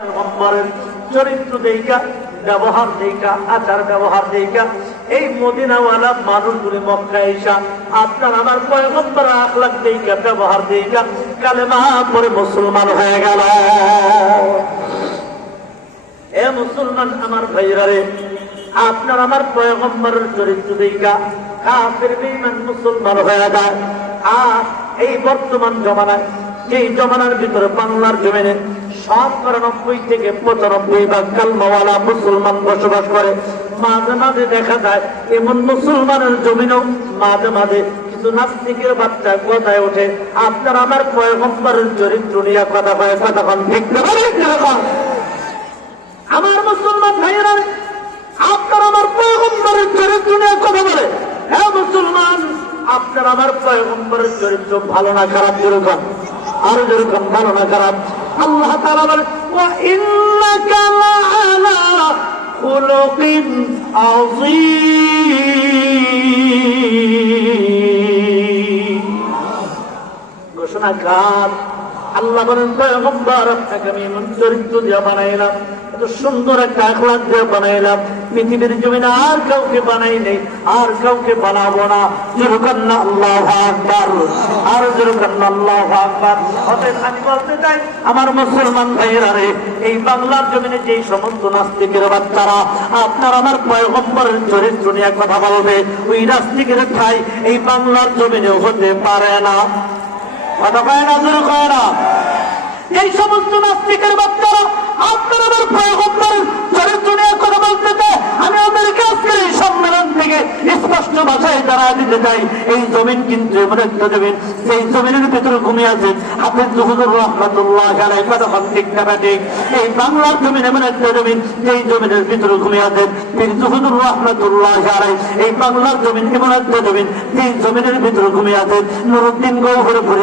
পয়গম্বরের চরিত্র দেখা, ব্যবহার দেখা, আচার ব্যবহার দেখা এই মদিনাওয়ালা মানুষগুলি মক্কায় এসা আপনার আমার পয়গম্বর আখলাক দেখা, ব্যবহার দেখা কালেমা পড়ে মুসলমান হয়ে গেল। এ মুসলমান আমার ভাইরা রে, আপনার আমার পয়গম্বরের চরিত্র দেখা কাফির বেঈমান মুসলমান হয়ে যায়। আর এই বর্তমান জমানায়, এই জমানার ভিতরে বাংলার জমিনে ৯৭ থেকে ৯৫ ভাগ কালমাওয়ালা মুসলমান বসবাস করে। মাঝে মাঝে দেখা যায় এমন মুসলমানের জমিনেও মাঝে মাঝে কিছু নাস্তিকের বাচ্চা কথায় ওঠে আপনার আমার পয়গম্বরের চরিত্র নিয়ে কথা কয়। কতক্ষণ ঠিক না? আমার মুসলমান ভাইয়েরা, আপনার আমার পয়গম্বরের চরিত্র নিয়ে কথা বলে। হ্যাঁ মুসলমান, আপনার আমার পয়গম্বরের চরিত্র ভালো না খারাপ? যেরকম আরো যেরকম ভালো না খারাপ? আল্লাহ তাআলা বলেন ওয়া ইন্নাকা লাআলা খুলুকিন আযীম। ঘোষণাকার আল্লাহ বলেন পয়গম্বর আপনাকে আমি এমন চরিত্র দিয়ে বানাইলাম, এত সুন্দর একটা আখলাক দিয়ে বানাইলাম, পৃথিবীর জমিনে আর কাউকে বানাই নেই, আর কাউকে বানাবো না। যেরকম না আল্লাহু আকবার, আর যেরকম না আল্লাহু আকবার। অতএব আমি বলতে চাই আমার মুসলমান ভাইয়েরা রে, এই বাংলার জমিনে যেই সমস্ত নাস্তিকের বাচ্চারা আপনার আমার পয়গম্বরের চরিত্র নিয়ে কথা বলবে, ওই নাস্তিকের ঠাই এই বাংলার জমিনে হতে পারে না। কথা কয় না? জোরে কয় না? এই সমস্ত নাস্তিকের বাচ্চারা আপনার আমার পয়গম্বরের চরিত্র নিয়ে কথা বলতে চায়। আমি ওদেরকে আজকের এই সম্মেলন থেকে স্পষ্ট ভাষায় জানা দিতে চাই, এই জমিন কিন্তু এমন একটা জমিন, সেই জমিনের ভিতরে ঘুমিয়ে আছেন হাফেজ হুজুর রাহমাতুল্লাহ আলাইহি। কতক্ষণ ঠিক না ঠিক? এই বাংলার জমিন এমন একটা জমিন, যেই জমিনের ভিতরে ঘুমিয়ে আছেন পীর হুজুর রাহমাতুল্লাহ আলাইহি। এই বাংলার জমিন এমন একটা জমিন, যেই জমিনের ভিতরে ঘুমিয়ে আছেন নুরুদ্দিন গৌহরপুরে